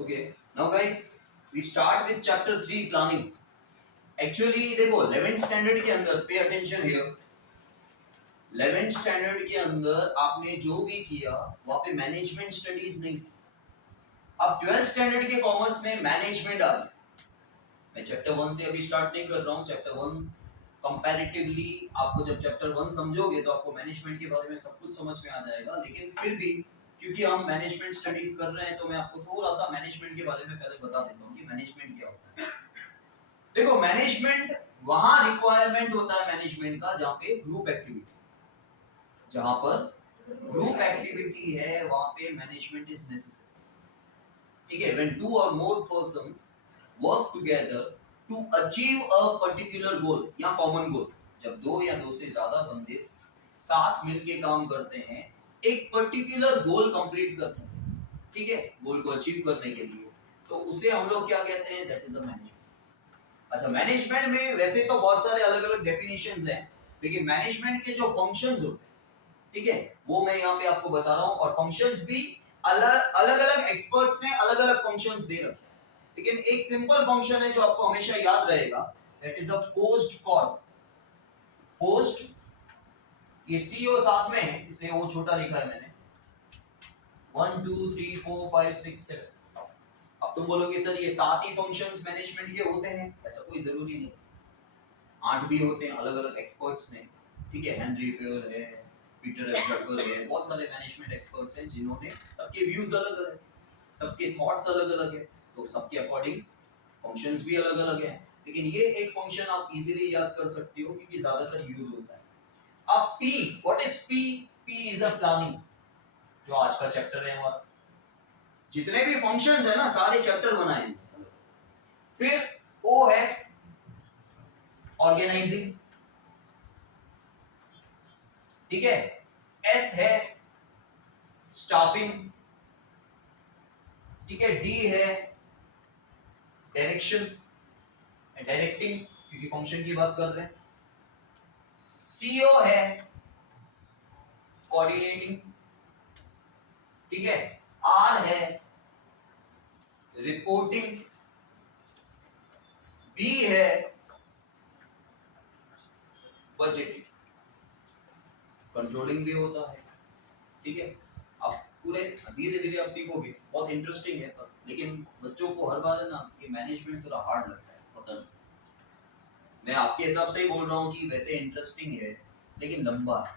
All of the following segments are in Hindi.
Okay, now guys, we start with chapter 3 planning. Actually देखो 11th standard के अंदर pay attention here. 11th standard के अंदर आपने जो भी किया वहाँ पे मैनेजमेंट स्टडीज नहीं थी. अब 12th स्टैंडर्ड के कॉमर्स में मैनेजमेंट आ गया. मैं चैप्टर 1 से अभी स्टार्ट नहीं कर रहा हूँ. चैप्टर 1 कंपैरेटिवली आपको जब चैप्टर 1 समझोगे तो आपको मैनेजमेंट के बारे में सब कुछ समझ में आ जाएगा. लेकिन फिर भी क्योंकि हम मैनेजमेंट स्टडीज कर रहे हैं तो मैं आपको थोड़ा सा मैनेजमेंट के बारे में पहले बता देता हूँ कि मैनेजमेंट क्या होता है. देखो मैनेजमेंट वहां रिक्वायरमेंट होता है मैनेजमेंट का जहां पे ग्रुप एक्टिविटी, जहां पर ग्रुप एक्टिविटी है वहां पे मैनेजमेंट इज नेसेसरी. ठीक है, when two or more persons work together to achieve a particular goal या common goal, जब दो या दो से ज्यादा बंदे साथ मिलके काम करते हैं एक पर्टिकुलर गोल कंप्लीट करते हैं, ठीक है, गोल को अचीव करने के लिए, तो उसे हम लोग क्या कहते हैं, दैट इज अ मैनेजमेंट. अच्छा, मैनेजमेंट में वैसे तो बहुत सारे अलग अलग डेफिनेशंस हैं, लेकिन मैनेजमेंट के जो फंक्शंस होते हैं, ठीक है, वो मैं यहाँ पे आपको बता रहा हूँ. और फंक्शंस भी अलग अलग एक्सपर्ट्स ने अलग अलग फंक्शंस दे रखे हैं, लेकिन एक सिंपल फंक्शन है जो आपको हमेशा याद रहेगा, that is a post call. Post, ये सीओ साथ में है इसलिए वो छोटा लिखा है मैंने. 1 2 3 4 5 6 7. अब तुम बोलोगे सर ये 7 ही फंक्शंस मैनेजमेंट के होते हैं, ऐसा कोई जरूरी नहीं. 8 भी होते हैं अलग अलग एक्सपर्ट्स ने, ठीक है, हेनरी फेयर है, पीटर एफ ड्रकर है, बहुत सारे मैनेजमेंट एक्सपर्ट्स हैं जिन्होंने, सबके व्यूज अलग अलग है, सबके थॉट्स अलग अलग है, तो सबके अकॉर्डिंग फंक्शंस भी अलग अलग हैं. लेकिन ये एक फंक्शन आप इजीली याद कर सकते हो क्योंकि ज्यादातर यूज होता है. अब P, what is P? P is a planning, जो आज का चैप्टर है हमारा. जितने भी फंक्शंस है ना सारे चैप्टर बनाए हैं. फिर ओ है ऑर्गेनाइजिंग, ठीक है, एस है स्टाफिंग, ठीक है, डी है डायरेक्शन, डायरेक्टिंग क्योंकि फंक्शन की बात कर रहे हैं. सीओ है कोऑर्डिनेटिंग, ठीक है, आर है रिपोर्टिंग, बी है बजटिंग, कंट्रोलिंग भी होता है, ठीक है. अब पूरे धीरे धीरे आप सीखोगे, बहुत इंटरेस्टिंग है पर, लेकिन बच्चों को हर बार है ना ये मैनेजमेंट थोड़ा हार्ड लगता है, पता नहीं. मैं आपके हिसाब से ही बोल रहा हूँ कि वैसे इंटरेस्टिंग है लेकिन लंबा है,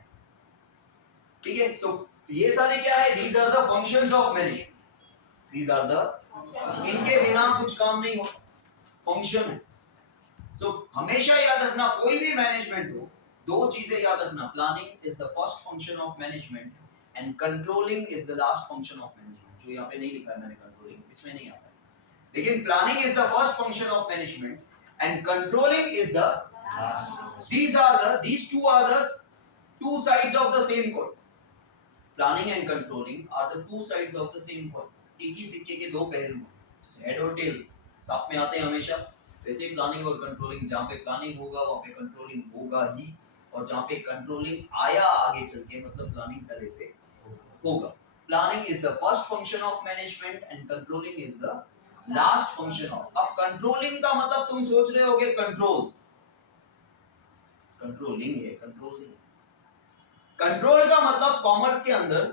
ठीक है. सो ये सारे क्या है, these are the functions of management, these are the, इनके बिना कुछ काम नहीं होता, फंक्शन है. सो हमेशा याद रखना कोई भी मैनेजमेंट हो, दो चीजें याद रखना, planning is the first function of management and controlling is the last function of management. जो यहाँ पे नहीं लिखा है मैंने कंट्रोलिंग, इसमें नहीं आता है, लेकिन planning is the first function of management and controlling is the, these two are the two sides of the same coin. Planning and controlling are the two sides of the same coin. एक ही सिक्के के दो पहलू, हेड और टेल साथ में आते हैं हमेशा. वैसे प्लानिंग और कंट्रोलिंग, जहाँ पे प्लानिंग होगा वहाँ पे कंट्रोलिंग होगा ही, और जहाँ पे कंट्रोलिंग आया आगे चल के मतलब प्लानिंग पहले से होगा. Planning is the first function of management and controlling is the last function of. अब कंट्रोलिंग का मतलब तुम सोच रहे होगे कंट्रोल, कंट्रोलिंग है, कंट्रोलिंग. कंट्रोल का मतलब कॉमर्स के अंदर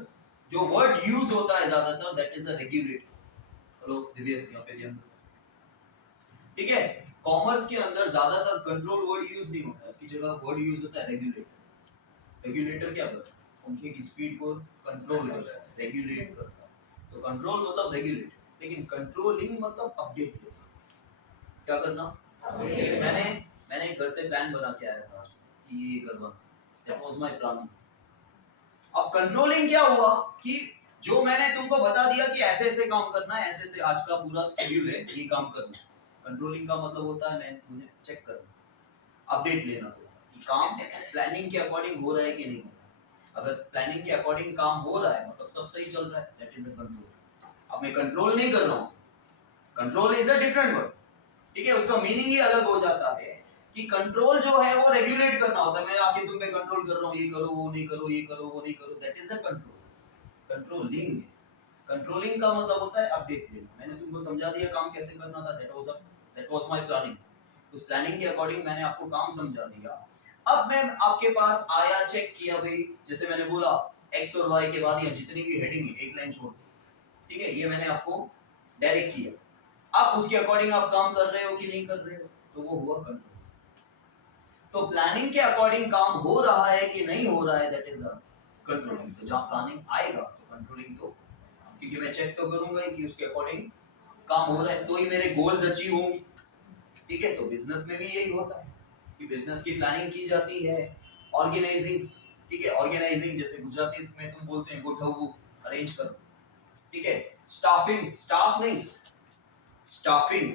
जो वर्ड यूज होता है ज्यादातर, that is a regulator. Hello Divya, यहाँ पे ध्यान दो, ठीक है. कॉमर्स के अंदर ज्यादातर कंट्रोल वर्ड यूज नहीं होता, इसकी जगह वर्ड यूज होता है रेगुलेटर. रेगुलेटर क्या करता है, पंखे की स्पीड को कंट्रोल करता है, रेगुलेट करता है. तो कंट्रोल मतलब रेगुलेट, लेकिन कंट्रोलिंग मतलब अपडेट लेना. क्या करना, जैसे मैंने घर से प्लान बना के आया था कि ये करवाना, दैट वाज माय प्लानिंग. अब कंट्रोलिंग क्या हुआ कि जो मैंने तुमको बता दिया कि ऐसे ऐसे काम करना है, ऐसे ऐसे आज का पूरा शेड्यूल है, ये काम करना है. कंट्रोलिंग का मतलब होता है मैं मुझे चेक करना, अपडेट लेना, तो कि काम प्लानिंग के अकॉर्डिंग हो रहा है कि नहीं हो रहा है. अगर प्लानिंग के अकॉर्डिंग काम हो रहा है मतलब सब सही चल रहा है, दैट इज अ कंट्रोल. अब मैं कंट्रोल नहीं कर रहा हूँ, control is a different word, ठीक है, उसका मीनिंग ही अलग हो जाता है कि कंट्रोल जो है वो रेगुलेट करना होता है. मैं आके तुम पे कंट्रोल कर रहा हूँ, ये करो वो नहीं करो, ये करो वो नहीं करो, that is a control. Controlling, controlling का मतलब होता है अपडेट लेना। मैंने तुमको समझा दिया काम कैसे करना था, दैट वाज माय प्लानिंग। उस प्लानिंग के अकॉर्डिंग मैंने आपको काम समझा दिया। अब मैं आपके पास आया, चेक किया भाई, जैसे मैंने बोला एक्स और वाई के बाद ये जितनी भी हेडिंग है एक लाइन छोड़, ठीक है, ये मैंने आपको डायरेक्ट किया। अब उसके अकॉर्डिंग आप काम कर रहे हो कि नहीं कर रहे हो, तो वो हुआ कंट्रोल। तो प्लानिंग के अकॉर्डिंग काम हो रहा है कि नहीं हो रहा है, दैट इज अ कंट्रोलिंग। तो जहां प्लानिंग आएगा तो कंट्रोलिंग, तो क्योंकि मैं चेक तो करूंगा कि उसके अकॉर्डिंग काम हो रहा है तो ही मेरे गोल्स अचीव होंगे, ठीक है। तो बिजनेस में भी यही होता है कि बिजनेस की प्लानिंग की जाती है, ऑर्गेनाइजिंग, ठीक है, ऑर्गेनाइजिंग जैसे गुजराती में तुम बोलते हैं गोठवू, अरेंज करो, ठीक है। स्टाफिंग, स्टाफ नहीं, स्टाफिंग,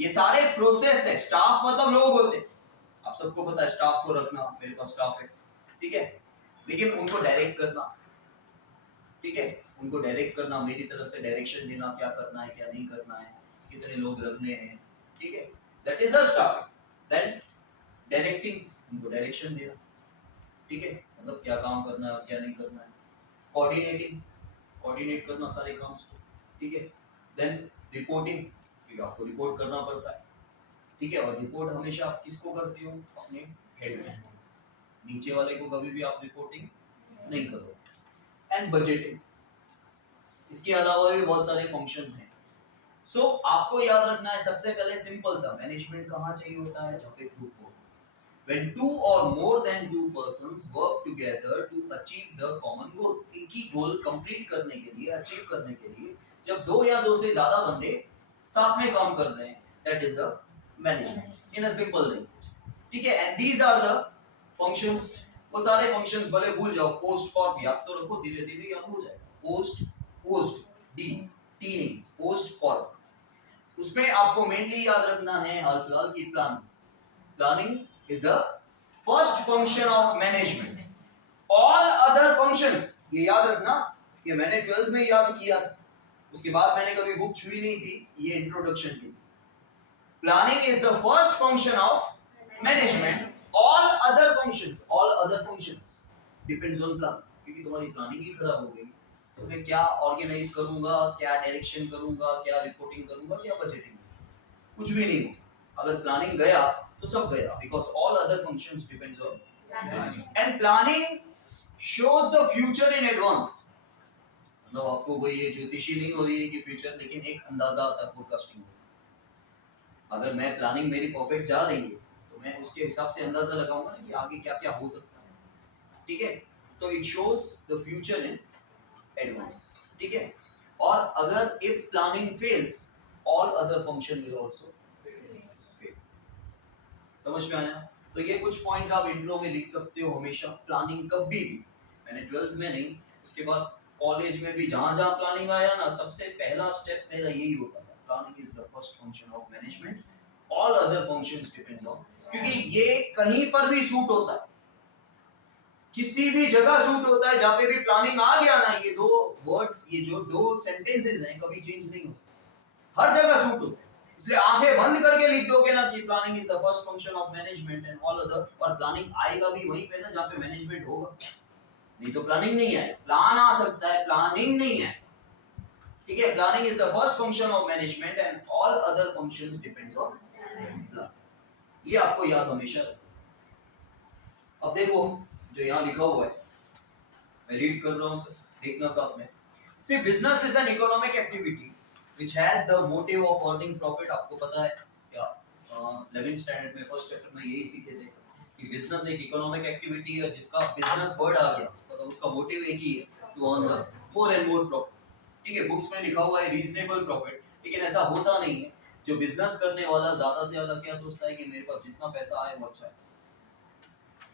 ये सारे प्रोसेस है। स्टाफ मतलब लोग होते हैं, आप सबको पता है स्टाफ को रखना, मेरे पास स्टाफ है, ठीक है, लेकिन उनको डायरेक्ट करना, ठीक है, उनको डायरेक्ट करना, मेरी तरफ से डायरेक्शन देना, क्या करना है क्या नहीं करना है, कितने लोग रखने हैं, ठीक है, that is a staff. Then directing, उनको डायरेक्शन देना, ठीक है, मतलब क्या काम करना है क्या नहीं करना है। कोऑर्डिनेटिंग, कोऑर्डिनेट करना सारे काम को, ठीक है। देन रिपोर्टिंग, क्योंकि आपको रिपोर्ट करना पड़ता है, ठीक है, और रिपोर्ट हमेशा आप किसको करते हो, अपने हेड में, नीचे वाले को कभी भी आप रिपोर्टिंग नहीं करो। एंड बजटिंग, इसके अलावा भी बहुत सारे फंक्शंस हैं। सो आपको याद रखना है सबसे पहले सिंपल सा, मैनेजमेंट कहाँ चाहिए होता है, जब पे ग्रुप हो, when two or more than two persons work together to achieve the common goal, एक ही गोल कंप्लीट करने के लिए, अचीव करने के लिए, जब दो या दो से ज्यादा बंदे साथ में काम कर रहे हैं, that is a management in a simple language, ठीक है। And these are the functions, वो सारे फंक्शंस भले भूल जाओ, पोस्ट कॉर्प याद तो रखो, धीरे धीरे याद हो जाएगा। पोस्ट, पोस्ट, डी, टी नहीं, पोस्ट कॉर्प, उसमें आपको मेनली याद रखना है हाल फिलहाल की planning. Planning is the first function of management, all other functions, ये याद रखना, ये मैंने 12th में याद किया था, उसके बाद मैंने कभी बुक छुई नहीं थी, ये इंट्रोडक्शन थी। Planning is the first function of management, all other functions depends on plan, क्योंकि तुम्हारी प्लानिंग ही खराब हो गई तो मैं क्या ऑर्गेनाइज करूंगा, क्या डायरेक्शन करूंगा, क्या रिपोर्टिंग करूंगा, क्या बजटिंग, कुछ भी नहीं हो। अगर प्लानिंग गया तो सब गया, because all other functions depends on planning. And planning shows the future in advance, मतलब आपको कोई ये ज्योतिषी नहीं हो रही है कि फ्यूचर, लेकिन एक अंदाजा आता है फोरकास्टिंग। अगर मैं प्लानिंग मेरी परफेक्ट जा रही है तो मैं उसके हिसाब से अंदाजा लगाऊंगा कि आगे क्या क्या हो सकता है, ठीक है। तो it shows the future in advance, ठीक है। और अगर if planning fails, all other function will also fail. समझ में आया? तो ये कुछ पॉइंट्स आप इंट्रो में लिख सकते हो हमेशा। प्लानिंग कभी भी, मैंने 12th में नहीं, उसके बाद कॉलेज में भी जहां जहां प्लानिंग आया ना, सबसे पहला स्टेप मेरा यही होता था, planning is the first function of management, all other functions depends on, क्योंकि ये कहीं पर भी सूट होता है, किसी भी जगह सूट होता है, जहां पे भी प्लानिंग आ गया ना, ये दो वर्ड्स, ये जो दो सेंटेंसेस हैं, कभी चेंज नहीं हो सकते, हर जगह सूट होते हैं। इसलिए आंखें बंद करके लिख दोगे ना कि planning is the first function of management and all other, और प्लानिंग आएगा भी वहीं पे ना जहां पे मैनेजमेंट होगा, नहीं तो प्लानिंग नहीं है। प्लान आ सकता है, प्लानिंग नहीं है, ठीक है। Planning is the first function of management and all other functions depends on plan, ये आपको याद हमेशा रखना। अब देखो जो यहाँ लिखा हुआ है, मैं रीड कर रहा हूँ, देखना साथ में। See, business is an economic activity which has the motive of earning profit। आपको पता है क्या, 11th स्टैंडर्ड में फर्स्ट चैप्टर में यही सीखे थे कि बिजनेस एक इकोनॉमिक एक्टिविटी है जिसका बिजनेस वर्ड आ गया, मतलब उसका मोटिव एक ही है, to earn the more and more profit, ठीक है। बुक्स में लिखा हुआ है रीजनेबल प्रॉफिट, लेकिन ऐसा होता नहीं है। जो बिजनेस करने वाला ज्यादा से ज्यादा क्या सोचता है कि मेरे पास जितना पैसा आए वो अच्छा है।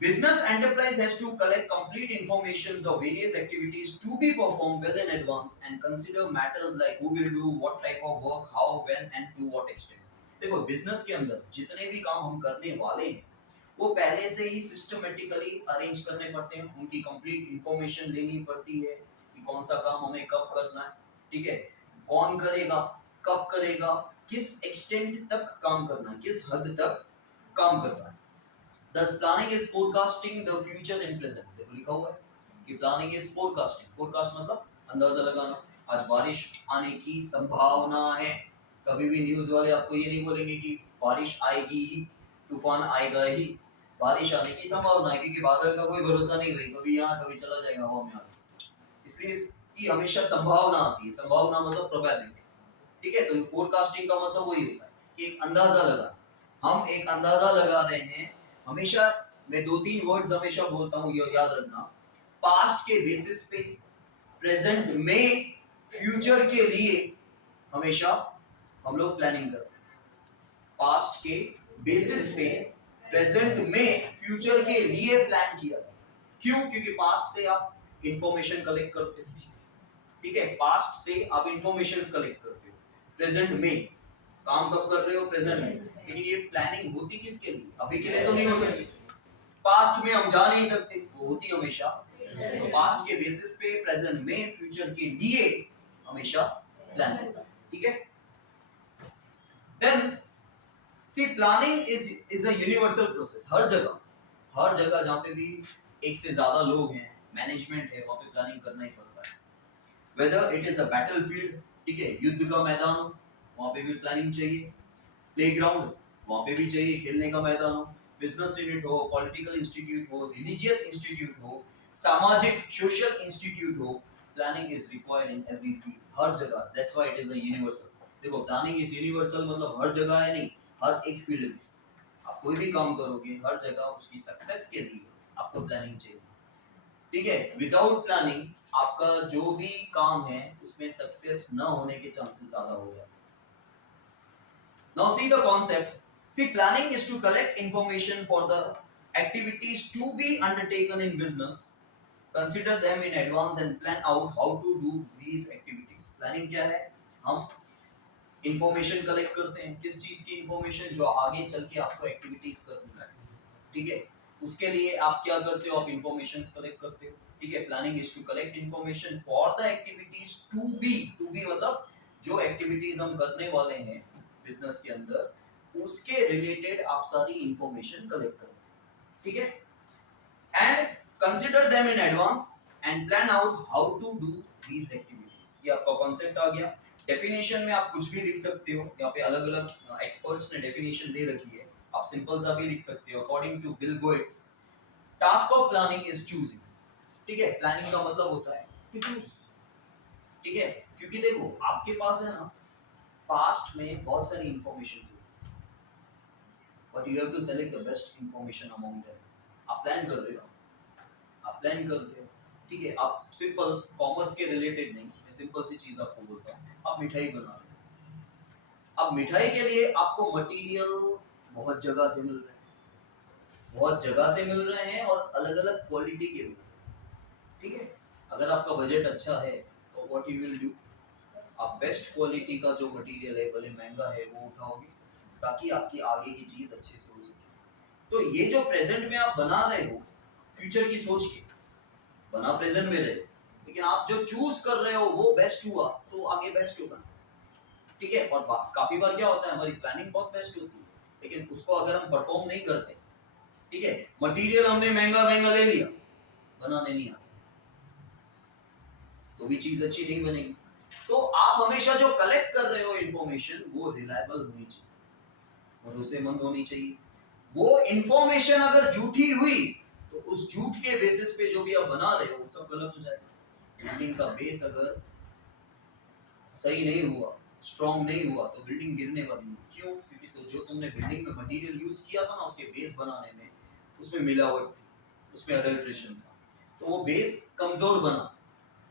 Business enterprise has to collect complete informations of various activities to be performed well in advance and consider matters like who will do what type of work, how, when and to what extent। देखो बिजनेस के अंदर जितने भी काम हम करने वाले हैं वो पहले से ही सिस्टमेटिकली अरेंज करने पड़ते हैं, उनकी कंप्लीट इंफॉर्मेशन लेनी पड़ती है कि कौन सा काम हमें कब करना है, ठीक है, कौन करेगा, कब करेगा, किस एक्सटेंट तक काम करना है, किस हद तक काम करना है। Thus planning is forecasting the future in present। देखो लिखा हुआ है कि planning is forecasting, forecast मतलब अंदाजा लगाना, आज बारिश आने की संभावना है। कभी भी न्यूज वाले आपको ये नहीं बोलेंगे कि बारिश आएगी ही, तूफान आएगा ही। बारिश आने की संभावना है, क्योंकि बादल का कोई भरोसा नहीं भाई, कभी यहाँ कभी चला जाएगा हवा में आगे। इसलिए इसकी हमेशा संभावना आती है। संभावना मतलब प्रोबेबिलिटी, ठीक है। तो फोरकास्टिंग का मतलब वही होता है कि एक अंदाजा लगा, हम एक अंदाजा लगा रहे हैं। हमेशा मैं 2-3 वर्ड्स हमेशा बोलता हूँ, ये याद रखना। पास्ट के बेसिस पे, प्रेजेंट में, फ्यूचर के लिए हमेशा हम लोग प्लानिंग करते हैं। पास्ट के बेसिस पे, प्रेजेंट में, फ्यूचर के लिए प्लान किया जाता है। क्यों? क्योंकि पास्ट से आप इंफॉर्मेशन कलेक्ट करते हो, ठीक है। पास्ट से आप इंफॉर्मेशन कलेक्ट करते हो, प्रेजेंट में काम कब कर रहे हो? प्रेजेंट में। लेकिन ये प्लानिंग होती किसके लिए? अभी के लिए तो नहीं हो सकती। पास्ट में हम जा नहीं सकते, वो होती हमेशा। तो पास्ट के बेसिस पे, प्रेजेंट में, फ्यूचर के लिए हमेशा प्लान होता है, ठीक है। Then see planning is a universal process. हर जगह जहाँ पे भी एक से ज्यादा लोग हैं, मैनेजमेंट है, वहाँ पे प्लानिंग करना ही पड़ता है। Whether it is a battlefield, ठीक है, युद्ध का मैदान, वहाँ पे भी प्लानिंग चाहिए। प्लेग्राउंड, वहाँ पे भी चाहिए, खेलने का मैदान हो। बिजनेस यूनिट हो, पॉलिटिकल इंस्टीट्यूट हो, रिलीजियस इंस्टीट्यूट हो, सामाजिक सोशल इंस्टीट्यूट हो, planning is required in every field, हर जगह। That's why it is a universal. देखो, प्लानिंग इज यूनिवर्सल मतलब हर जगह है नहीं, हर एक फील्ड में आप कोई भी काम करोगे, हर जगह उसकी सक्सेस के लिए आपको प्लानिंग चाहिए, ठीक है। विदाउट प्लानिंग आपका जो भी काम है उसमें सक्सेस न होने के चांसेस ज्यादा हो जाते हैं। Now see the concept. See, planning is to collect information for the activities to be undertaken in business. Consider them in advance and plan out how to do these activities. Planning क्या है? हम इंफॉर्मेशन कलेक्ट करते हैं। किस चीज की इंफॉर्मेशन? जो आगे चल के आपको एक्टिविटीज करनी है, ठीक है। उसके लिए आप क्या करते हो? आप इंफॉर्मेशन कलेक्ट करते हो, ठीक है। Planning is to collect information for the activities to be मतलब जो एक्टिविटीज हम करने वाले हैं बिजनेस के अंदर, उसके रिलेटेड आप सारी इंफॉर्मेशन कलेक्ट करते हैं, ठीक है। And consider them in advance and plan out how to do these activities. ये आपका कॉन्सेप्ट आ गया। डेफिनेशन में आप कुछ भी लिख सकते हो, यहाँ पे अलग अलग एक्सपर्ट्स ने डेफिनेशन दे रखी है, आप सिंपल सा भी लिख सकते हो। According to Bill Gates, task of planning is choosing, ठीक है। प्लानिंग का मतलब होता है टू चूज, ठीक है। क्योंकि देखो, आपके पास है ना, पास्ट में बहुत सारी इंफॉर्मेशन है, but you have to select the best information among them. आप प्लान कर रहे हो, ठीक है। आप सिंपल कॉमर्स के रिलेटेड नहीं, मैं सिंपल सी चीज आपको बोलता हूँ। आप मिठाई बना रहे हो, अब मिठाई के लिए आपको मटेरियल बहुत जगह से मिल रहे हैं और अलग अलग क्वालिटी के भी, ठीक है। अगर आपका बजट अच्छा है तो व्हाट यू विल डू, आप बेस्ट क्वालिटी का जो मटेरियल है, भले महंगा है, वो उठाओगे ताकि आपकी आगे की चीज अच्छे से हो सके। तो ये जो प्रेजेंट में आप बना रहे हो, फ्यूचर की सोच के बना प्रेजेंट में रहे, लेकिन आप जो चूज कर रहे हो वो बेस्ट हुआ तो आगे बेस्ट होगा, ठीक है। और काफी बार क्या होता है, हमारी प्लानिंग बहुत बेस्ट होती है, लेकिन उसको अगर हम परफॉर्म नहीं करते, ठीक है, मटेरियल हमने महंगा ले लिया, बनाने नहीं आता तो भी चीज अच्छी नहीं बनेगी। तो आप हमेशा जो कलेक्ट कर रहे हो इंफॉर्मेशन, वो रिलायबल होनी चाहिए, भरोसेमंद होनी चाहिए। वो इंफॉर्मेशन अगर झूठी हुई तो उस झूठ के बेसिस पे जो भी आप बना रहे हो वो सब गलत हो जाएगा। बिल्डिंग का बेस अगर सही नहीं हुआ, स्ट्रॉन्ग नहीं हुआ, तो बिल्डिंग गिरने वाली है। क्यों? क्योंकि तो जो तुमने बिल्डिंग में मटेरियल यूज किया था ना, उसके बेस बनाने में, उसमें मिलावट थी, उसमें अडल्ट्रेशन था, तो वो बेस कमजोर बना,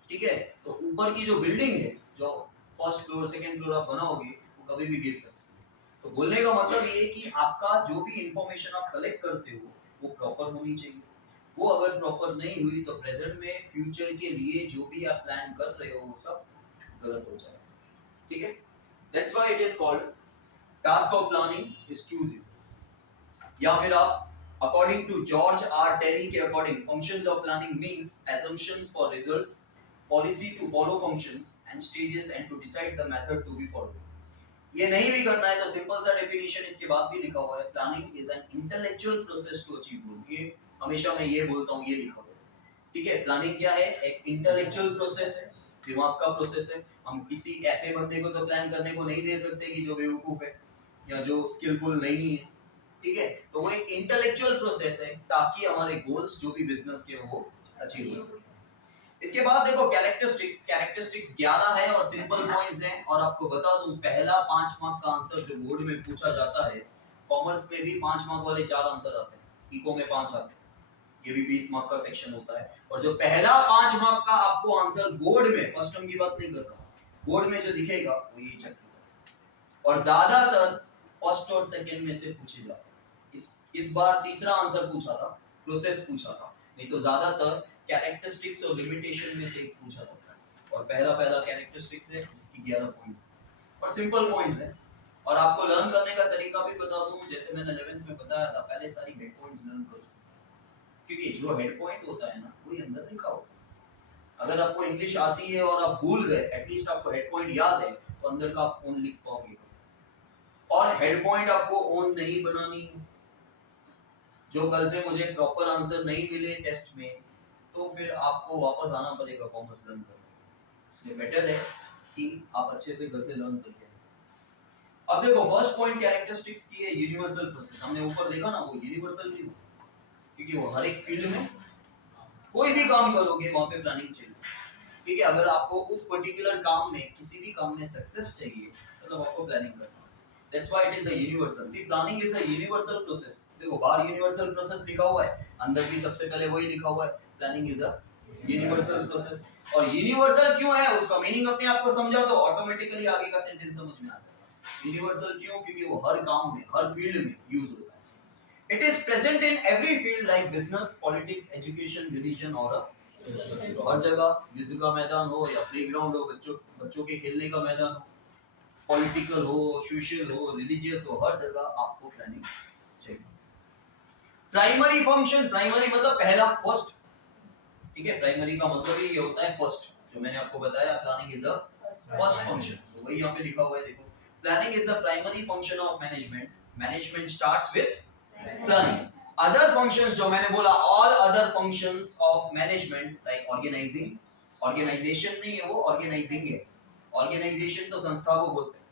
ठीक है। तो ऊपर की जो बिल्डिंग है, जो फर्स्ट फ्लोर सेकंड फ्लोर आप बनाओगे, वो कभी भी गिर सकती है। तो बोलने का मतलब ये है कि आपका जो भी इंफॉर्मेशन आप कलेक्ट करते हो वो प्रॉपर होनी चाहिए। वो अगर प्रॉपर नहीं हुई तो प्रेजेंट में, फ्यूचर के लिए जो भी आप प्लान कर रहे हो वो सब गलत हो जाएगा, ठीक है। That's why it is called task of planning is choosing. या फिर आप according to George R Terry के according, functions of planning means assumptions for results, policy to follow functions and stages and to decide the method to be followed। ये नहीं भी करना है तो सिंपल सा डेफिनेशन इसके बाद भी लिखा हुआ है, planning is an intellectual process to achieve goal. ये हमेशा मैं ये बोलता हूँ, ये लिखा हुआ है, ठीक है। प्लानिंग क्या है? एक इंटेलेक्चुअल प्रोसेस है दिमाग का प्रोसेस है। हम किसी ऐसे बंदे को तो प्लान करने को नहीं दे सकते कि जो बेवकूफ है या जो स्किलफुल नहीं है, ठीक है। तो वो एक इंटेलेक्चुअल प्रोसेस है ताकि हमारे गोल्स जो भी बिजनेस के वो अचीव हो सके। इसके बाद देखो कैरेक्टरिस्टिक्स 11 है और सिंपल पॉइंट्स हैं। और आपको बता दूं पहला 5 मार्क का आंसर जो बोर्ड में पूछा जाता है, कॉमर्स में भी 5 मार्क वाले 4 आंसर आते हैं, इको में 5 आते हैं, ये भी 20 मार्क का सेक्शन होता है। और जो पहला 5 मार्क का आपको आंसर बोर्ड में, फर्स्ट टर्म की बात नहीं कर रहा, बोर्ड में जो दिखेगा वो यही चेक होगा। और ज्यादातर फर्स्ट और सेकंड में से पूछे जाते हैं। इस बार तीसरा आंसर पूछा था, प्रोसेस पूछा था, नहीं तो ज्यादातर कैरेक्टरिस्टिक्स और लिमिटेशन में से पूछा जाता है। और पहला कैरेक्टरिस्टिक्स है जिसकी 11 पॉइंट्स और सिंपल पॉइंट्स है। और आपको लर्न करने का तरीका भी बता दूं, जैसे मैंने 11th में बताया था, पहले सारी हेड पॉइंट्स लर्न करो, क्योंकि जो हेड पॉइंट होता है ना वही अंदर लिखा होता है। अगर आपको इंग्लिश आती है और आप भूल गए, एटलीस्ट आपको हेड पॉइंट याद है तो अंदर का आप ओन लिख पाओगे। और हेड पॉइंट आपको ओन नहीं बनानी, जो कल से मुझे प्रॉपर आंसर नहीं मिले टेस्ट में तो फिर आपको वापस आना पड़ेगा कॉमर्स लर्न करने। इसलिए बेटर है कि आप अच्छे से घर से लर्न करके। अब देखो फर्स्ट पॉइंट कैरेक्टरिस्टिक्स की है यूनिवर्सल प्रोसेस। हमने ऊपर देखा ना, वो यूनिवर्सल क्यों, क्योंकि वो हर एक फील्ड में कोई भी काम करोगे वहां पे प्लानिंग चाहिए, ठीक है। अगर आपको उस पर्टिकुलर काम में, किसी भी काम में सक्सेस चाहिए मतलब आपको प्लानिंग करना है। That's why it is a universal. See planning is a universal process. देखो बाहर यूनिवर्सल प्रोसेस लिखा हुआ है, अंदर भी सबसे पहले वही लिखा हुआ है, planning is a universal process. और यूनिवर्सल क्यों है उसका मीनिंग अपने आप को समझा तो ऑटोमेटिकली आगे का सेंटेंस समझ में आता है। यूनिवर्सल क्यों, क्योंकि वो हर काम में, हर फील्ड में यूज होता है। It is present in every field like business, politics, education, religion और तो हर जगह युद्ध का मैदान हो या प्लेग्राउंड हो, बच्चों के खेलने का मैदान हो, पॉलिटिकल हो, सोशल हो, रिलीजियस हो, हर जगह आपको प्लानिंग चाहिए। प्राइमरी फंक्शन, प्राइमरी मतलब पहला, फर्स्ट, ठीक है। प्राइमरी का मतलब ही ये होता है फर्स्ट, जो मैंने आपको बताया planning is a first function, तो वही यहाँ पे लिखा हुआ है देखो। Planning is the primary function of management. Management starts with planning. Other functions जो मैंने बोला, all other functions of management like organising, organisation नहीं है वो, ऑर्गेनाइजिंग है। ऑर्गेनाइजेशन तो संस्था को बोलते हैं,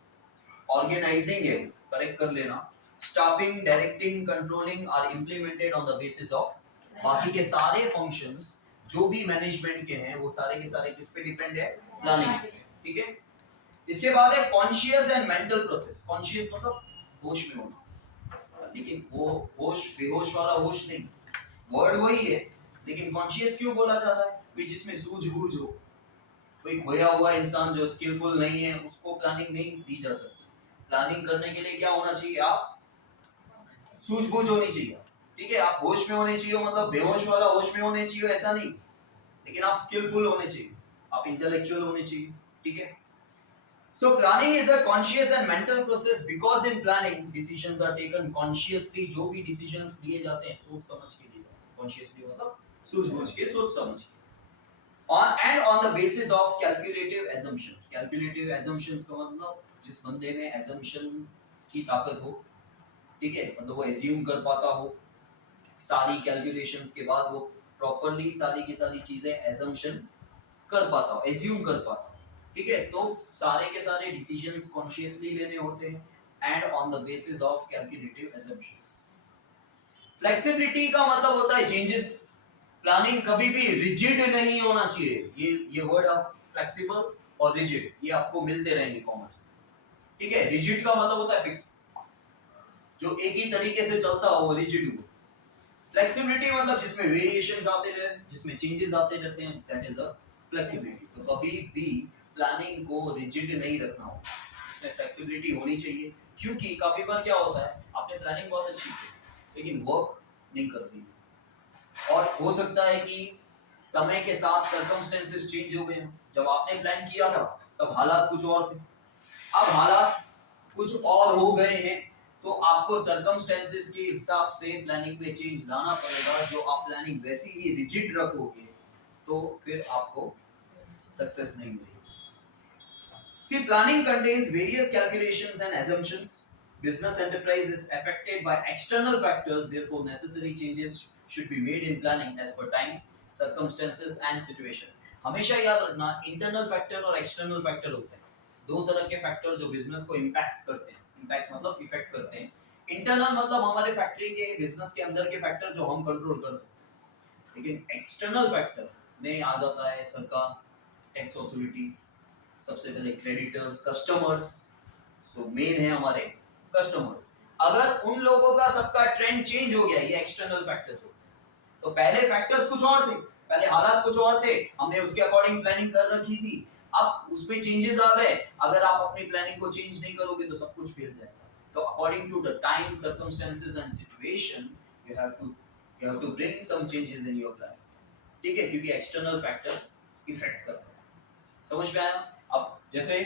ऑर्गेनाइजिंग है, करेक्ट कर लेना। Staffing, directing, controlling are implemented on the basis of. बाकी के सारे फंक्शंस जो भी मैनेजमेंट के हैं वो सारे के सारे किस पे डिपेंड है, प्लानिंग पे, ठीक है। इसके बाद है conscious and mental process. Conscious मतलब होश में होना, लेकिन वो होश बेहोश वाला होश नहीं, वर्ड वही है, लेकिन कॉन्शियस क्यों बोला जाता है, कोई जिसमें सूझबूझ हो, कोई खोया हुआ इंसान जो स्किलफुल नहीं है उसको प्लानिंग नहीं दी जा सकती। प्लानिंग करने के लिए क्या होना चाहिए, आप सूझबूझ होनी चाहिए, ठीक है। आप होश में होने चाहिए, मतलब बेहोश वाला होश में होने चाहिए ऐसा नहीं, लेकिन आप स्किलफुल होने चाहिए, आप इंटेलेक्चुअल होने चाहिए, ठीक है। So planning is a conscious and mental process because in planning decisions are taken consciously। जो भी decisions लिए जाते हैं सोच समझ के लिए जाते हैं, consciously मतलब सूझबूझ के, सोच समझ के। On the basis of calculative assumptions। calculative assumptions का मतलब जिस बंदे में assumption की ताकत हो, ठीक है, मतलब वो assume कर पाता हो, सारी calculations के बाद वो properly सारी की सारी चीजें assumption कर पाता हो, assume कर पाता हो, ठीक है। तो सारे के सारे डिसीजंस कॉन्शियसली लेने होते हैं and on the basis of calculative assumptions. Flexibility का मतलब होता है चेंजेस। प्लानिंग कभी भी रिजिड नहीं होना चाहिए। ये वर्ड आप फ्लेक्सिबल और रिजिड ये आपको मिलते रहेंगे कॉमर्स में, ठीक है। रिजिड का मतलब होता है फिक्स, जो एक ही तरीके से चलता हो वो रिजिड हो। फ्लेक्सिबिलिटी मतलब जिसमें वेरिएशंस आते रहते हैं, जिसमें चेंजेस आते रहते हैं, दैट इज अ फ्लेक्सिबिलिटी। तो कभी भी प्लानिंग को रिजिड नहीं रखना हो, इसमें फ्लेक्सिबिलिटी होनी चाहिए। क्योंकि काफी बार क्या होता है, आपने प्लानिंग बहुत अच्छी की लेकिन वर्क नहीं कर रही, और हो सकता है कि समय के साथ सर्कमस्टेंसेस चेंज हो गए। जब आपने प्लान किया था तब हालात कुछ और थे, अब हालात कुछ और हो गए हैं, तो आपको सर्कमस्टेंसेस के हिसाब से प्लानिंग में चेंज लाना पड़ेगा। जो आप प्लानिंग वैसी ही रिजिड रखोगे तो फिर आपको सक्सेस नहीं मिलेगी। See, planning contains various calculations and assumptions. Business enterprise is affected by external factors, therefore necessary changes should be made in planning as per time, circumstances and situation. हमेशा याद रखना इंटरनल फैक्टर और एक्सटर्नल फैक्टर होते हैं, दो तरह के फैक्टर जो बिजनेस को इम्पैक्ट करते हैं। इम्पैक्ट मतलब इफेक्ट करते हैं। इंटरनल मतलब हमारे फैक्ट्री के बिजनेस के अंदर के फैक्टर जो हम कंट्रोल कर सकते हैं, लेकिन एक्सटर्नल फैक्टर में आ जाता है सरकार, टैक्स अथॉरिटीज, सबसे पहले क्रेडिटर्स, कस्टमर्स। सो मेन है हमारे कस्टमर्स। अगर उन लोगों का सबका ट्रेंड चेंज हो गया, ये एक्सटर्नल फैक्टर्स होते हैं। तो पहले फैक्टर्स कुछ और थे, पहले हालात कुछ और थे, हमने उसके अकॉर्डिंग प्लानिंग कर रखी थी, अब उसमें चेंजेस आ गए। अगर आप अपनी प्लानिंग को चेंज नहीं करोगे तो सब कुछ फेल जाएगा। तो according to the time, circumstances and situation, you have to bring some changes in your plan. ठीक है, क्योंकि एक्सटर्नल फैक्टर इफेक्ट करता है। समझ में आया? अब जैसे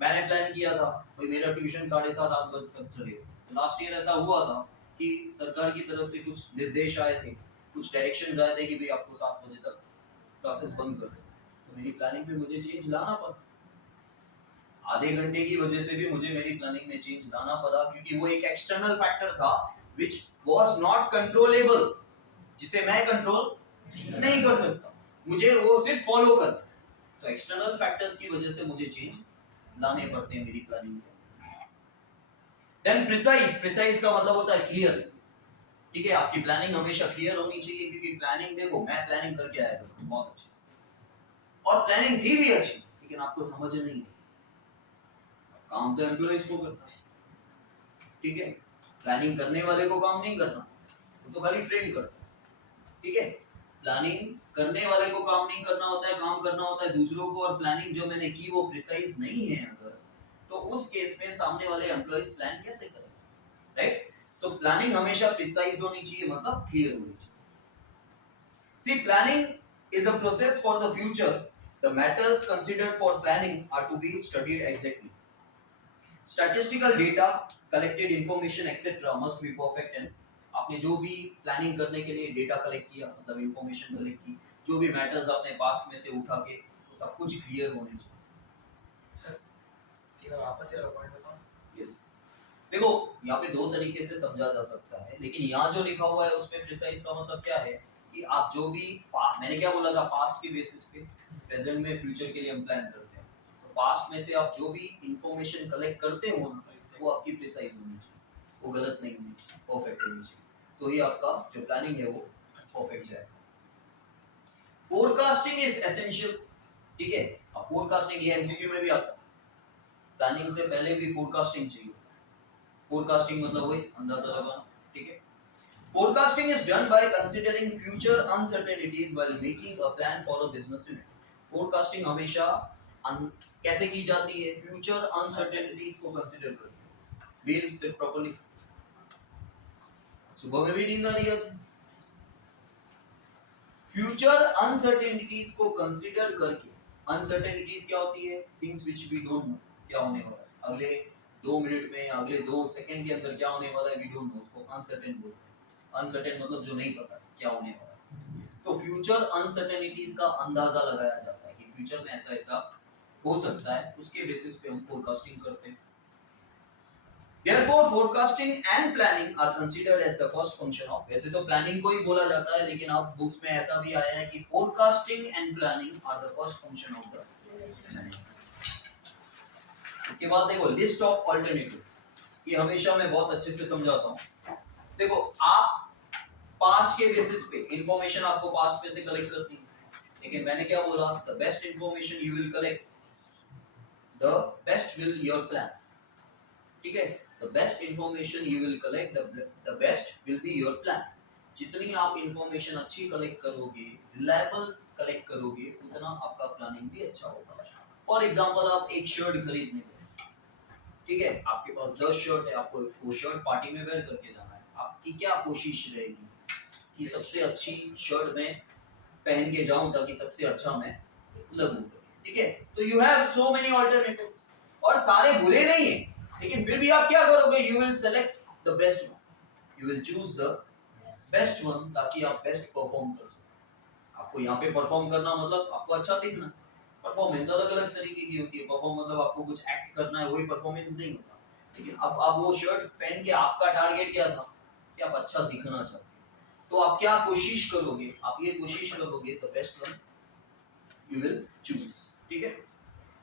मैंने प्लान किया था भाई मेरा ट्यूशन 7:30 8 बजे तक चलेगा, तो लास्ट ईयर ऐसा हुआ था कि सरकार की तरफ से कुछ निर्देश आए थे, कुछ डायरेक्शंस आए थे कि भाई आपको 7 बजे तक क्लासेस बंद कर दो। तो मेरी प्लानिंग में मुझे चेंज लाना पड़ा, आधे घंटे की वजह से भी मुझे मेरी प्लानिंग में चेंज लाना पड़ा, क्योंकि वो एक एक्सटर्नल फैक्टर था व्हिच वाज नॉट कंट्रोलेबल, जिसे मैं कंट्रोल नहीं कर सकता, मुझे वो सिर्फ फॉलो करना। तो एक्सटर्नल फैक्टर्स की वजह से मुझे चेंज लाने पड़ते हैं मेरी प्लानिंग में। देन प्रिसाइज का मतलब होता है क्लियर। ठीक है, आपकी प्लानिंग हमेशा क्लियर होनी चाहिए, क्योंकि प्लानिंग, देखो मैं प्लानिंग करके आया घर से बहुत अच्छे से, और प्लानिंग थी भी अच्छी, लेकिन आपको समझ नहीं है, काम तो एम्प्लॉइज को करना है। ठीक है, प्लानिंग करने वाले को काम नहीं करना, वो तो खाली फ्रेंड करता है। ठीक है, प्लानिंग करने वाले को काम नहीं करना होता है, काम करना होता है दूसरों को। और प्लानिंग जो मैंने की वो प्रिसाइज नहीं है अगर, तो उस केस में सामने वाले एम्प्लॉइज प्लान कैसे करेंगे, राइट? तो प्लानिंग हमेशा प्रिसाइज होनी चाहिए, मतलब क्लियर होनी चाहिए। See, planning is a process for the future. The matters considered for planning are to be studied exactly. Statistical data, collected information etcetera must be perfect and, आपने जो भी प्लानिंग करने के लिए डेटा कलेक्ट किया, मतलब इंफॉर्मेशन कलेक्ट की, जो भी मैटर्स आपने पास्ट में से उठा के, वो सब कुछ क्लियर होने चाहिए। ठीक है, वापस से पॉइंट बताओ। यस, देखो यहाँ पे दो तरीके से समझा जा सकता है, लेकिन यहाँ जो लिखा हुआ है उसमें प्रिसाइज का मतलब क्या है कि आप जो भी, मैंने क्या बोला था, पास्ट के बेसिस पे प्रेजेंट में फ्यूचर के लिए हम प्लान करते हैं। तो पास्ट में से आप जो भी इंफॉर्मेशन कलेक्ट करते हो ना, वो आपकी प्रिसाइज होनी चाहिए, वो गलत नहीं होनी चाहिए, परफेक्ट होनी चाहिए, तो ही आपका जो प्लानिंग है वो परफेक्ट जाएगा। Forecasting is essential. ठीक है, अब फोरकास्टिंग ये एमसीक्यू में भी आता है, प्लानिंग से पहले भी फोरकास्टिंग चाहिए। फोरकास्टिंग मतलब वही अंदाजा लगाना। ठीक है, forecasting is done by considering future uncertainties while making a plan for a business unit. forecasting हमेशा कैसे की जाती है? future uncertainties को consider करके। Read it properly. सुबह में भी नींद आ रही है? future uncertainties को consider करके। uncertainties क्या होती है? things which we don't know, क्या होने वाला है अगले 2 मिनट में, अगले 2 सेकंड के अंदर क्या होने वाला है, we don't know, उसको uncertain बोलते हैं। अनसर्टेन मतलब जो नहीं पता क्या होने वाला है। तो फ्यूचर अनसर्टेनिटीज का अंदाजा लगाया जाता है कि फ्यूचर में ऐसा ऐसा हो सकता है, उसके बेसिस पे हम फोरकास्टिंग करते हैं। Therefore, forecasting and planning are considered as the first function of, वैसे तो प्लानिंग को ही बोला जाता है, लेकिन अब बुक्स में ऐसा भी आया है कि forecasting and planning are the first function of the planning. इसके बाद देखो लिस्ट ऑफ अल्टरनेटिव्स, ये हमेशा मैं बहुत अच्छे से समझाता हूँ। देखो आप पास्ट के बेसिस पे इंफॉर्मेशन आपको पास्ट पे से कलेक्ट करनी है, लेकिन मैंने क्या बोला, the best information you will collect, the best will your plan. ठीक है, the best information you will collect, the best will be your plan. जितनी आप इंफॉर्मेशन अच्छी कलेक्ट करोगे, रिलायबल कलेक्ट करोगे, उतना आपका प्लानिंग भी अच्छा होगा। फॉर एग्जांपल आप एक शर्ट खरीदने गए, ठीक है, आपके पास 10 शर्ट है, आपको वो शर्ट पार्टी में वेयर करके जाना है, आपकी क्या कोशिश रहेगी कि सबसे अच्छी शर्ट में पहन के जाऊं ताकि सबसे अच्छा मैं लगूं। ठीक है, तो you have so many alternatives, और सारे बुरे नहीं है, लेकिन फिर भी आप क्या करोगे, you will select the best one, you will choose the best one, ताकि आप बेस्ट परफॉर्म कर सको। आपको यहाँ पे परफॉर्म करना मतलब आपको अच्छा दिखना। परफॉर्मेंस अलग अलग तरीके की होती है, परफॉर्म मतलब आपको कुछ एक्ट करना है, वही परफॉर्मेंस नहीं होता। लेकिन अब आप वो शर्ट पहन के, आपका टारगेट क्या था कि आप अच्छा दिखना चाहते, तो आप क्या कोशिश करोगे, आप ये कोशिश करोगे the best one you will choose. ठीक है?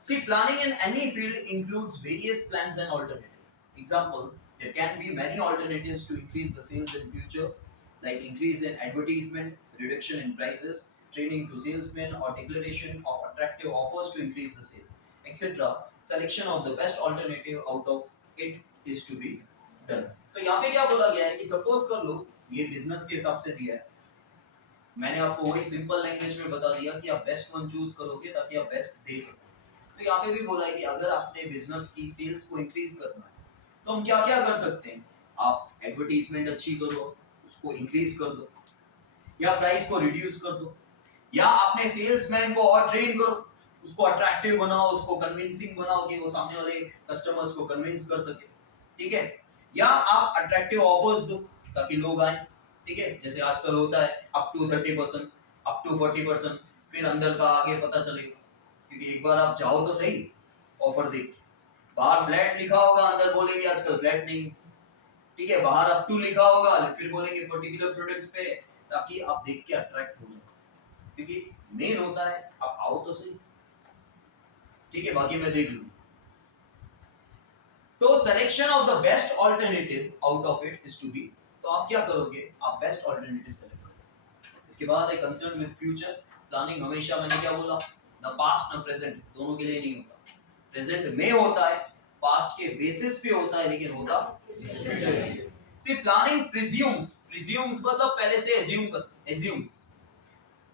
See, planning in any field includes various plans and alternatives. Example, there can be many alternatives to increase the sales in future, like increase in advertisement, reduction in prices, training to salesmen, or declaration of attractive offers to increase the sale, etc. Selection of the best alternative out of it is to be done. तो यहाँ पे क्या बोला गया है कि सपोज कर लो ये बिजनेस के हिसाब से दिया है, मैंने आपको वही सिंपल लैंग्वेज में बता दिया कि आप बेस्ट वन चूज करोगे ताकि आप बेस्ट दे सको। तो यहाँ पे भी बोला है कि अगर आपने बिजनेस की सेल्स को इंक्रीज करना है तो हम क्या क्या कर सकते हैं। आप एडवर्टीजमेंट अच्छी करो, उसको इंक्रीज कर दो, या प्राइस को रिड्यूस कर दो, या अपने सेल्समैन को और ट्रेन करो, उसको अट्रैक्टिव बनाओ, उसको कन्विंसिंग बनाओ कि वो सामने वाले कस्टमर्स को कन्विंस कर सके। ठीक है, या आप अट्रैक्टिव ऑफर्स दो ताकि लोग आए। ठीक है, जैसे आजकल होता है अप टू 30%, अप टू 40%, फिर अंदर का आगे पता चलेगा, क्योंकि एक बार आप जाओ तो सही ऑफर देख, बाहर फ्लैट लिखा होगा, अंदर बोलेंगे आजकल फ्लैट नहीं। ठीक है, बाहर अप टू लिखा होगा, फिर बोलेंगे पर्टिकुलर प्रोडक्ट्स पे, ताकि आप देख के अट्रैक्ट हो जाए, क्योंकि मेन होता है आप आओ तो सही। ठीक है, बाकी मैं देख लूं। तो selection of the best alternative out of it is to be, तो आप क्या करोगे, आप बेस्ट ऑल्टरनेटिव सेलेक्ट करोगे। इसके बाद है कंसर्न विद फ्यूचर। प्लानिंग हमेशा, मैंने क्या बोला, न पास्ट न प्रेजेंट, दोनों के लिए नहीं होता। प्रेजेंट में होता है, पास्ट के बेसिस पे होता है, लेकिन होता फ्यूचर में। सी प्लानिंग प्रिज्यूम्स मतलब पहले से एज्यूम कर, assumes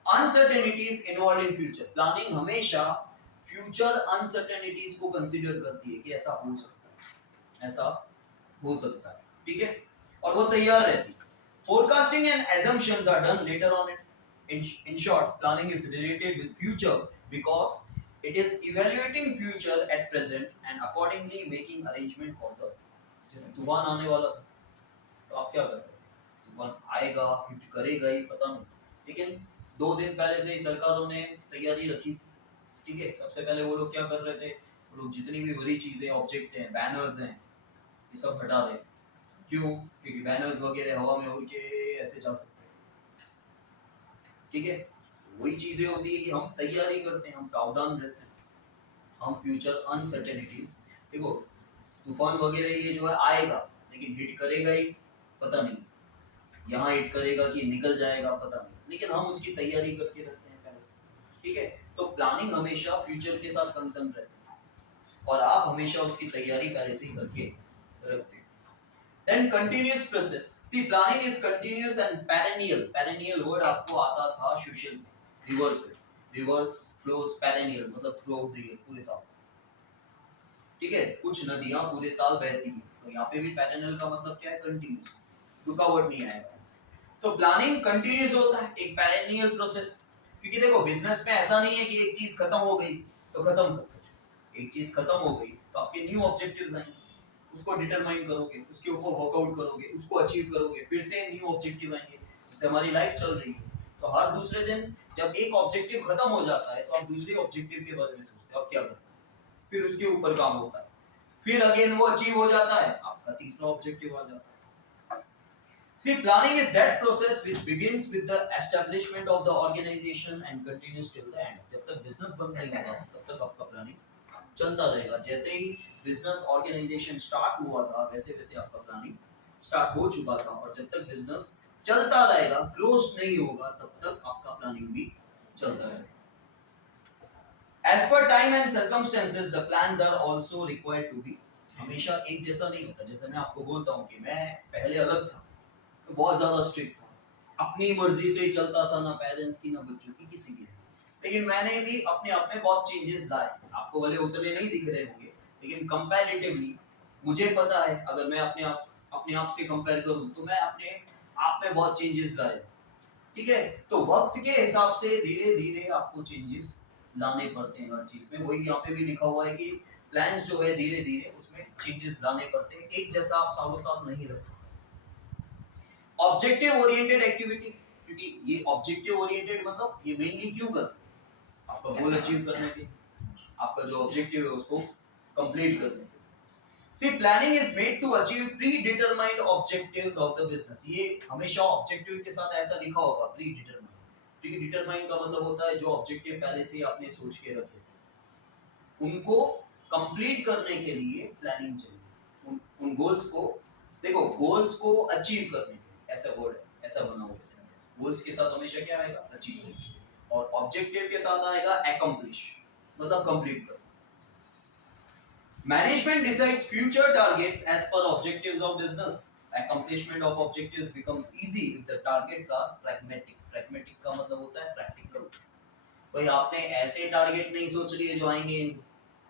uncertainties involved in future. Planning हमेशा फ्यूचर अनसर्टेनिटीज को कंसीडर करती है कि ऐसा हो सकता है, ऐसा हो सकता है। ठीक है, और वो तैयार रहती है। Forecasting and assumptions are done later on it. In short, planning is related with future because it is evaluating future at present and accordingly making arrangement for the, जैसे तूफान आने वाला था तो आप क्या करोगे, तूफान आएगा, हिट करेगा ही पता नहीं, लेकिन 2 दिन पहले से ही सरकारों ने तैयारी रखी। ठीक है, सबसे पहले वो लोग क्या कर रहे थे, वो लोग जितनी भी बड़ी चीजें, ऑब्जेक्ट हैं, बैनर्स हैं, ये सब हटा रहे। क्यों? क्योंकि बैनर्स वगैरह हवा में उड़ के ऐसे जा सकते हैं। ठीक है, वही चीजें होती है कि हम तैयारी करते हैं, हम सावधान रहते हैं, हम फ्यूचर अनसर्टेनिटीज, देखो तूफान वगैरह ये जो है आएगा, लेकिन हिट करेगा ही पता नहीं, यहाँ हिट करेगा कि निकल जाएगा पता नहीं, लेकिन हम उसकी तैयारी करके रखते हैं पहले से। ठीक है, तो प्लानिंग हमेशा फ्यूचर के साथ कंसर्न रहती है और आप हमेशा उसकी तैयारी पहले से ही करके रखते हैं। Then continuous process. See, planning is continuous and perennial. Perennial word आपको आता था सोशल रिवर्स में, रिवर्स फ्लोस पेरेनियल मतलब थ्रू द ईयर, पूरे साल। ठीक है, कुछ नदियां पूरे साल बहती हैं, तो यहाँ पे भी पेरेनियल का मतलब क्या है, कंटिन्यूस, रुकावट नहीं आएगा। तो प्लानिंग कंटिन्यूस होता है, एक पेरेनियल प्रोसेस, क्योंकि देखो बिजनेस में ऐसा नहीं है कि एक चीज खत्म हो गई तो खत्म सब कुछ। एक चीज खत्म हो गई तो आपके न्यू ऑब्जेक्टिव्स आएंगे, उसको डिटरमाइन करोगे, उसके ऊपर वर्कआउट करोगे, उसको अचीव करोगे, फिर से न्यू ऑब्जेक्टिव आएंगे, जिससे हमारी लाइफ चल रही है। तो हर दूसरे दिन जब एक ऑब्जेक्टिव खत्म हो जाता है तो आप दूसरे ऑब्जेक्टिव के बारे में सोचते हो, आप क्या करोगे, फिर उसके ऊपर काम होता है, फिर अगेन वो अचीव हो जाता है, आपका तीसरा ऑब्जेक्टिव आ जाता है। See, planning is that process which begins with the establishment of the organization and continues till the end. जब तक बिजनेस बंद नहीं होगा तब तक आपका प्लानिंग चलता रहेगा। जैसे ही बिजनेस ऑर्गेनाइजेशन स्टार्ट हुआ था वैसे वैसे आपका प्लानिंग स्टार्ट हो चुका था, और जब तक बिजनेस चलता रहेगा, क्लोज नहीं होगा, तब तक आपका प्लानिंग भी चलता रहेगा। As per time and circumstances, the plans are also required to be, हमेशा एक जैसा नहीं होता। जैसे मैं आपको बोलता हूँ कि मैं पहले अलग था, तो बहुत ज्यादा स्ट्रिक्ट था, अपनी मर्जी से ही चलता था, ना पेरेंट्स की ना बच्चों की, किसी की। लेकिन मैंने भी अपने आप में बहुत चेंजेस लाए, आपको भले उतने नहीं दिख रहे होंगे, लेकिन कंपैरेटिवली मुझे पता है, अगर मैं अपने आप से कंपेयर करूं तो मैं अपने आप में बहुत चेंजेस लाए। ठीक है, तो वक्त के हिसाब से धीरे धीरे आपको चेंजेस लाने पड़ते हैं हर चीज में। वही यहाँ पे भी लिखा हुआ है कि प्लान्स जो है धीरे धीरे उसमें चेंजेस लाने पड़ते हैं, एक जैसा आप सालों साल नहीं रख सकते। ऑब्जेक्टिव ओरिएंटेड एक्टिविटी, क्योंकि ये ऑब्जेक्टिव ओरिएंटेड मतलब ये मेनली क्यों करते हैं, आपका गोल अचीव करने के, आपका जो ऑब्जेक्टिव है उसको कंप्लीट करने के। See, planning is made to achieve predetermined objectives of the business. ये हमेशा ऑब्जेक्टिव के साथ ऐसा लिखा होगा, predetermined, ठीक है, डिटरमाइन का मतलब होता है जो ऑब्जेक्टिव पहले से ही आपने सोच के रखे, उनको कंप्लीट करने के लिए प्लानिंग चाहिए। उन गोल्स को, देखो गोल्स को अचीव करने के लिए, ऐसा वर्ड है, ऐसा बना हुआ है। गोल्स के साथ हमेशा क्या आएगा? अचीव, और ऑब्जेक्टिव के साथ आएगा accomplish, मतलब कंप्लीट कर। Management decides future targets as per objectives of business. Accomplishment of objectives becomes easy if the targets are pragmatic. Pragmatic का मतलब होता है practical. भाई आपने ऐसे टारगेट नहीं सोच लिए जो आएंगे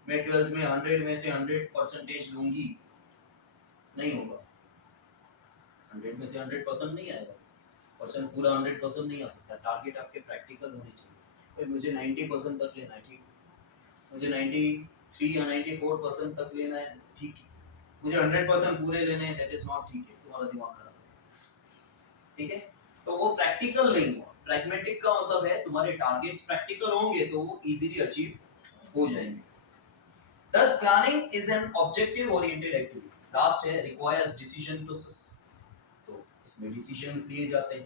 मैं 12th में 100 में से 100% लूंगी, नहीं होगा। 100 में से 100% नहीं आएगा, परसेंट पूरा 100% नहीं आ सकता। टारगेट आपके प्रैक्टिकल होने चाहिए। भाई मुझे 90% तक लेना है, ठीक है। मुझे 93 या 94% तक लेना है, ठीक है। मुझे 100% पूरे लेने हैं, दैट इज नॉट ठीक है, तुम्हारा दिमाग खराब है, ठीक है। तो वो प्रैक्टिकल नहीं हुआ। प्रैग्मेटिक का मतलब है तुम्हारे टारगेट्स प्रैक्टिकल होंगे तो वो इजीली अचीव हो जाएंगे। Thus planning is an objective oriented activity. Last है requires decision process. तो इसमें डिसीजंस लिए जाते हैं,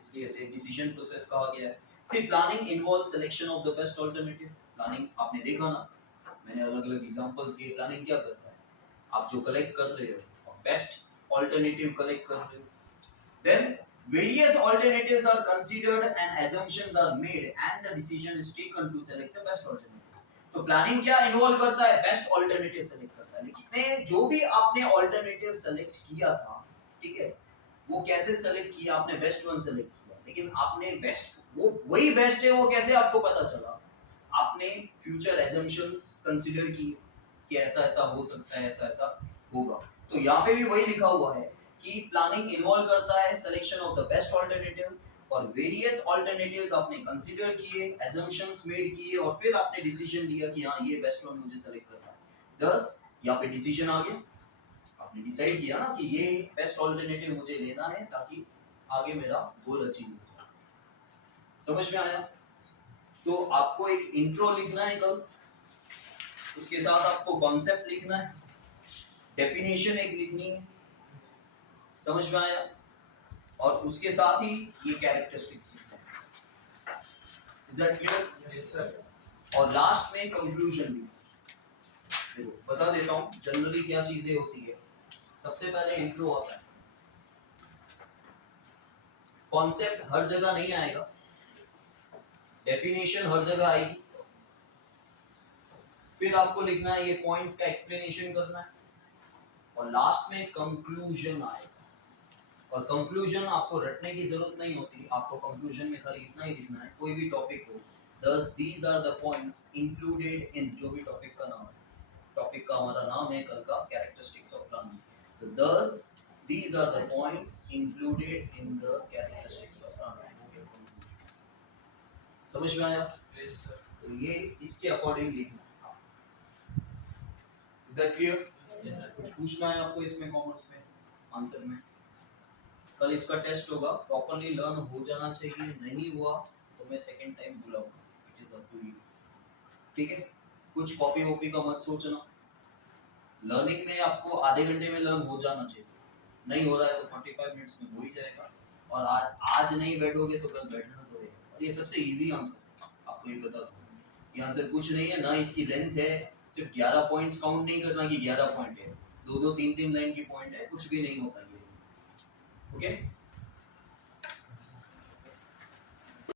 इसलिए इसे डिसीजन प्रोसेस कहा गया है। See, planning involves selection of the best alternative. Planning आपने देखा ना, मैंने अलग-अलग एग्जांपल्स दिए। प्लानिंग क्या करता है? आप जो कलेक्ट कर रहे हो, बेस्ट ऑल्टरनेटिव कलेक्ट कर रहे हो। Then various alternatives are considered and assumptions are made and the decision is taken to select the best alternative. तो प्लानिंग क्या इन्वॉल्व करता है? बेस्ट ऑल्टरनेटिव सेलेक्ट करता है। लेकिन जो भी आपने ऑल्टरनेटिव सेलेक्ट किया था, ठीक है, वो कैसे सेलेक्ट किया? आपने बेस्ट वन सेलेक्ट किया, लेकिन आपने बेस्ट, वो वही बेस्ट है वो कैसे आपको पता चला? आपने फ्यूचर एजम्पशंस कंसीडर किए कि ऐसा ऐसा हो सकता है, ऐसा ऐसा होगा। तो यहाँ पे भी वही लिखा हुआ है कि प्लानिंग इन्वॉल्व करता है selection of the best alternative, और वेरियस ऑल्टरनेटिव्स आपने कंसीडर किए, एजम्पशंस मेड किए, और फिर आपने डिसीजन लिया कि हाँ ये बेस्ट वन मुझे सेलेक्ट करना है। दस यहाँ पे डिसीजन आ गया, आपने डिसाइड किया ना कि ये बेस्ट ऑल्टरनेटिव मुझे लेना है ताकि आगे मेरा गोल अचीव हो जाए। समझ में आया? तो आपको एक इंट्रो लिखना है कल, उसके साथ आपको कॉन्सेप्ट लिखना है, डेफिनेशन एक लिखनी है, समझ में आया? और उसके साथ ही ये कैरेक्टरिस्टिक्स लिखना है। Is that clear? Yes sir. और लास्ट में कंक्लूजन भी। देखो बता देता हूँ जनरली क्या चीजें होती है। सबसे पहले इंट्रो आता है, कॉन्सेप्ट हर जगह नहीं आएगा, डेफिनेशन हर जगह आएगी, फिर आपको लिखना है ये पॉइंट्स का एक्सप्लेनेशन करना है, और लास्ट में कंक्लूजन आएगा। और कंक्लूजन आपको रटने की जरूरत नहीं होती, आपको कंक्लूजन में खाली इतना ही लिखना है, कोई भी टॉपिक हो, thus these are the points included in, जो भी टॉपिक का नाम है, टॉपिक का हमारा नाम है कल का कैरेक्टरिस्टिक्स ऑफ प्लानिंग, तो thus these are the points included in the characteristics of planning. समझ में आया? Yes sir. तो ये इसके अकॉर्डिंग लिखना है। Is that clear? Yes sir. कुछ पूछना है आपको इसमें, कॉमर्स में आंसर में? कल इसका टेस्ट होगा, प्रॉपर्ली लर्न हो जाना चाहिए, नहीं हुआ तो मैं सेकंड टाइम बुलाऊंगा, it is up to you, ठीक है। कुछ कॉपी वॉपी का मत सोचना, लर्निंग में आपको आधे घंटे में लर्न हो जाना चाहिए, नहीं हो रहा है तो 45 मिनट्स में हो ही जाएगा, और आज नहीं बैठोगे तो कल बैठना तो है। और ये सबसे इजी आंसर आपको ये बता दूं, ये आंसर कुछ नहीं है ना, इसकी लेंथ है, सिर्फ 11 पॉइंट्स काउंट नहीं करना कि 11 पॉइंट है, दो दो तीन तीन लाइन की पॉइंट है, कुछ भी नहीं होता ये, ओके।